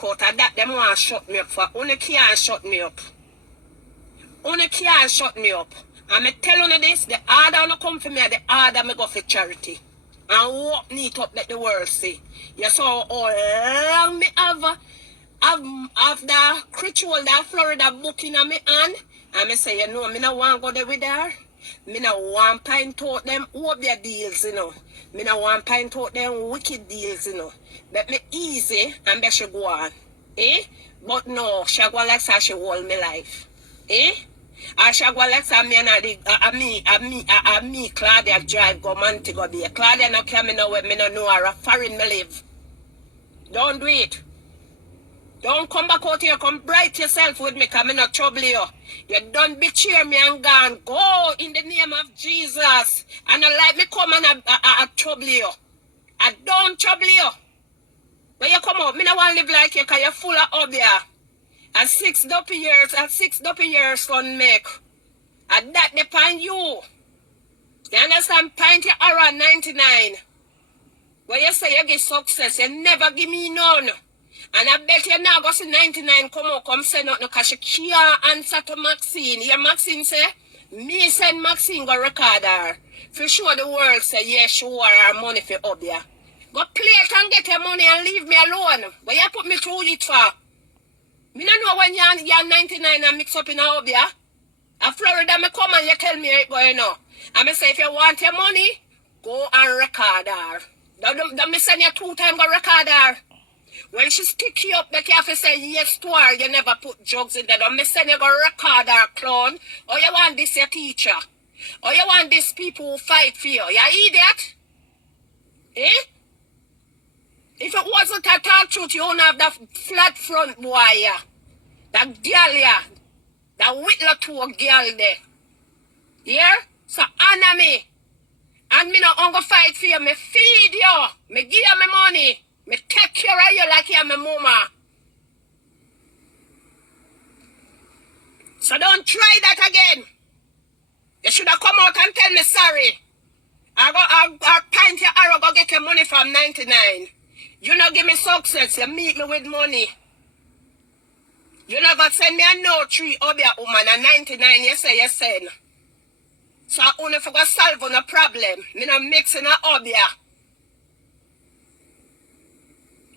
speak out of that. Them want to shut me up for. Only can't shut me up. Only can't shut me up. And me tell you this, the harder you come for me, the harder me go for charity. And walk neat up let the world see. You saw how long me have the ritual that Florida book in my hand. And me say, you know, me no want to go there with her. Me no want to point out them obeah deals, you know. Me no want to point out them wicked deals, you know. But me easy and be she go on. Eh? But no, she go like so she hold me life. Eh? I shall go like some man me, Claudia drive go Montego Bay. Claudia no come nowhere, me no know her, a foreign me live. Don't do it. Don't come back out here, come bright yourself with me, cause me not trouble you. You don't betray me and gone. Go in the name of Jesus. And I like me come and I trouble you. I don't trouble you. When you come out, me no want to live like you, cause you're full of obeah. And 6 dopey years son make. And that depend you. You understand? Pint your around 99. When you say you get success, you never give me none. And I bet you now go see 99 come out, come send out no because she can't answer to Maxine. Your Maxine say, me send Maxine go record her. For sure the world say, yeah, sure her money for obeah. Go play it and get your money and leave me alone. But you put me through it for. Me no know when you're 99 and mix up in a obeah. A Florida me come and you tell me it going on. And me say if you want your money, go and record her. Don't me send you 2 times go record her. When she stick you up, that you have to say yes to her, you never put drugs in there. Don't me send you go record her, clown. Or you want this your teacher. Or you want these people who fight for you. You idiot? Eh? If it wasn't a talk truth, you wouldn't have that flat front boy, yeah. That girl, yeah. That whittler to a girl there. Yeah? So honor me. And me not gonna fight for you. Me feed you. Me give you my money. Me take care of you like you're my mama. So don't try that again. You should have come out and tell me sorry. I'll pint your arrow, go get your money from 99. You not give me success, you meet me with money. You never send me a no 3 obeah woman and 99 you say you send. So I only forgot solve on a problem. Me not mixing a obeah.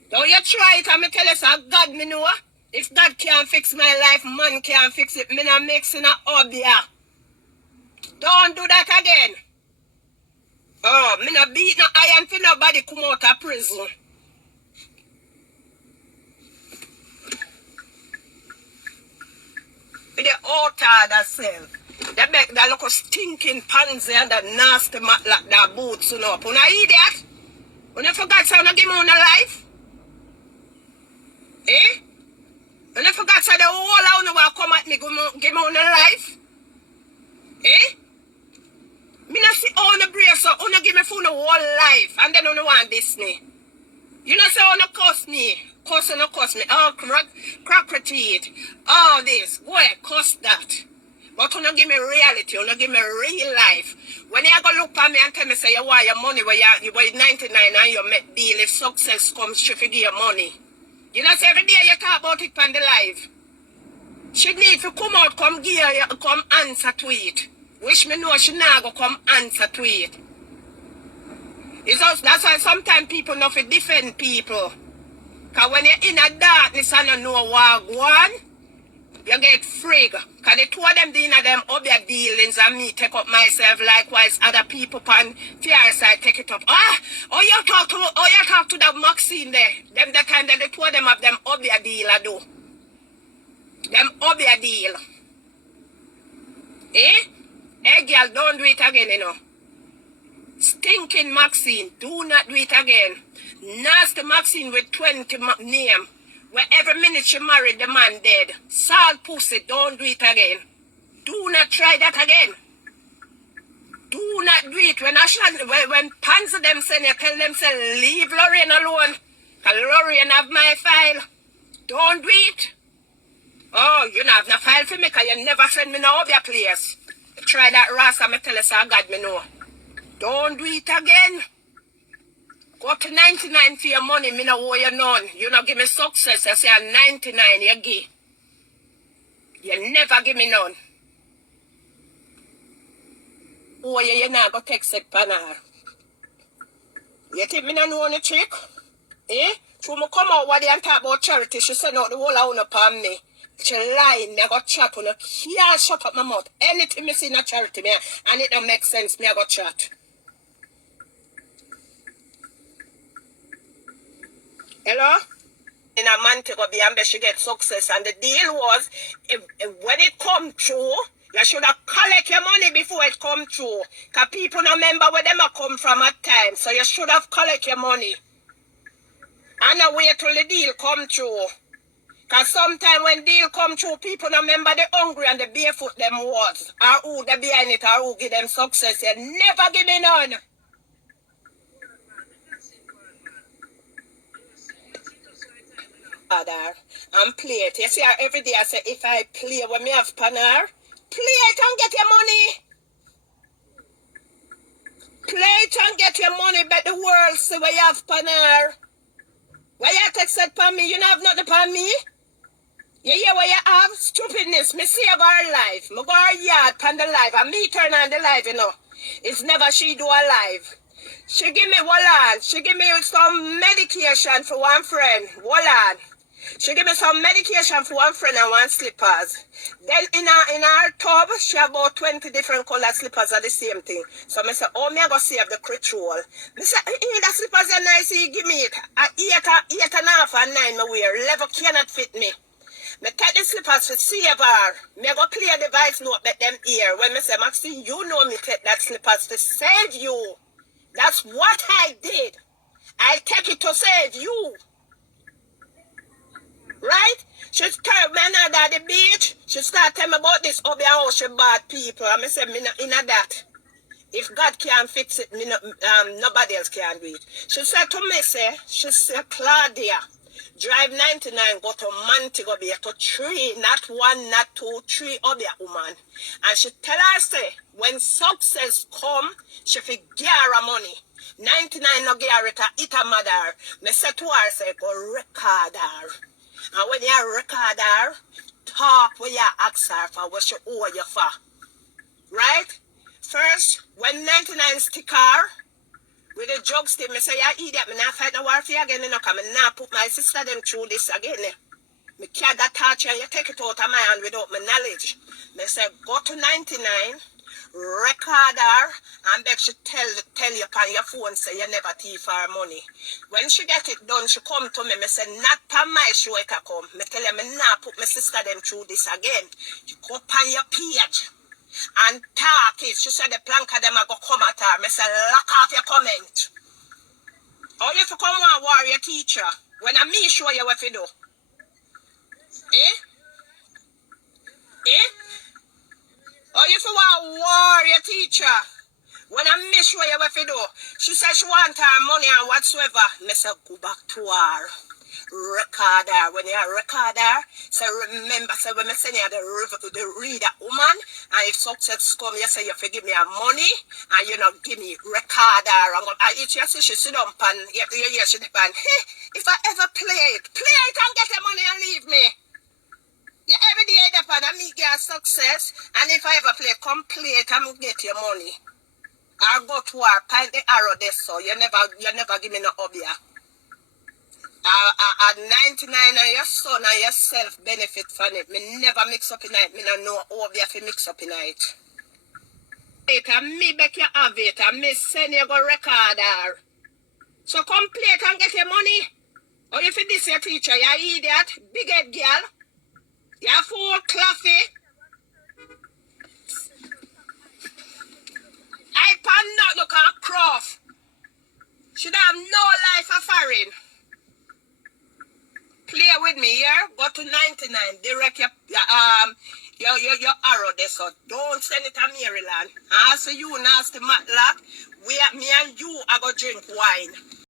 Don't you try it and me tell you so God me know. If God can't fix my life, man can't fix it. Me not mixing a obeah. Don't do that again. Oh, me not beat no iron for nobody come out of prison. With the altar that self. They make that look stinking pansy and that nasty mat like that boots you know. When I eat that, when you forgot so not give me on a life. Eh? When you forgot so the whole hour will come at me give me on a life. Eh? Me not see all the brave so you give me for the whole life and then you want Disney. You know say you cost me. Cost or no cost me. Oh, crack teeth. Oh, this. Boy, cost that. But you don't give me reality. You don't give me real life. When you go look at me and tell me, say, you want your money where you 99 and you make deal. If success comes, she give you money. You know, say every day you talk about it on the live. She need to come out, come give you, come answer to it. Wish me know she now go come answer to it. It's also, that's why sometimes people know to defend people. Because when you're in a darkness and you know what go on, you get frig. Because the 2 of them doing them obeah dealings and me take up myself likewise other people on fear side take it up. You talk to that Maxine there. Them the time that the 2 of them have them obeah deal I do. Them obeah deal. Eh? Hey girl, don't do it again, you know. Stinking Maxine, do not do it again. Nasty Maxine with 20 name. Where every minute she married, the man dead. Salt pussy, don't do it again. Do not try that again. Do not do it. When Panzer them send you, tell them say, leave Loraine alone. Because Loraine have my file. Don't do it. Oh, you don't have no file for me because you never send me no other place. Try that Rasta, me tell us how God me know. Don't do it again. Go to 99 for your money, me no owe you none. You no give me success, I say a 99 you give. You never give me none. Oh, you not go take set panel. You think me no know any trick? Eh? So me come out what they talk about charity, she said no, the whole hour upon me. She lying, me I got chat on her. Can't shut up my mouth. Anything me see in a charity, me, and it don't make sense, me I got chat. Hello? In a Montego Bay, and she get success, and the deal was, if when it come through, you should have collect your money before it come through. Because people don't remember where them a come from at times. So you should have collect your money. And not wait till the deal come through. Because sometimes when deal come through, people don't remember the hungry and the barefoot them was. Or who they behind it, or who give them success. You never give me none. And play it. You see her every day I say, if I play when me have panel, play it and get your money. Play it and get your money, but the world see where you have panel. Where you take set pan me, you don't have nothing pan me. You hear what you have? Stupidness. Me save her life. Me go her yard pan the life. And me turn on the life, you know. It's never she do her life. She give me Wallan. She give me some medication for one friend. Wallan. She give me some medication for one friend and one slippers. Then in her tub, she have about 20 different color slippers are the same thing. So I say, oh, me I go save the control. I say, that slippers are nice, you give me it. At 8.5 and 9 me wear. Level cannot fit me. Me take the slippers to save her. Me go clear the voice note let them hear. When me say, Maxine, you know me take that slippers to save you. That's what I did. I take it to save you. Right? She tell me at the beach. She start telling me about this obeah how she bad people. And I say, me not in that. If God can't fix it, me no, nobody else can do it. She said to me, she said, Claudia, drive 99, go to Montego Bay to 3, not 1, not 2, 3 obeah woman. And she tell her, say, when success come, she figure her money. 99 no give her it a mother. Me say to her, say, go record her. And when you record her, talk when you ask her for what she owe you for. Right? First, when 99 stick her, with the drug stick, I say, you idiot, I not fight no warfare again, you know, because I not put my sister them through this again. I can't that touch and you take it out of my hand without my knowledge. I say, go to 99, record her, and beg she tell you on your phone, say you never thief her money. When she get it done, she come to me, I say, not on my show it can come. I tell you, I not put my sister them through this again. You go on your page and talk it. She said the plank of them are go come at her. I say, lock off your comment. Or if you come one warrior teacher, when I me show you what you do. Eh? Eh? Or if you want warrior teacher, when I me show you what you do. She said she want her money and whatsoever. I say, go back to her. Record her. When you record her, so remember, so when I send you the reader woman, and if success come, you say you forgive me her money, and you know give me record her. And you see she sit up and you hear she depend. Hey, if I ever play it and get the money and leave me. You every day depend and me get success, and if I ever play, come play it and get your money. I'll go to her, find the arrow there, so you never give me no obeah. At 99 and your son and yourself benefit from it. Me never mix up in it. Me no know obeah fi mix up in it. It and me make you have it and me send you go record her. So come play it and get your money. Or if you this your teacher, you idiot, big head girl. You have 4 claffy. I pan not look at Croft. Should have no life of foreign. Play with me here. Go to 99. Direct your arrow there. So don't send it to Maryland. Also you nasty matlock. Me and you are going to drink wine.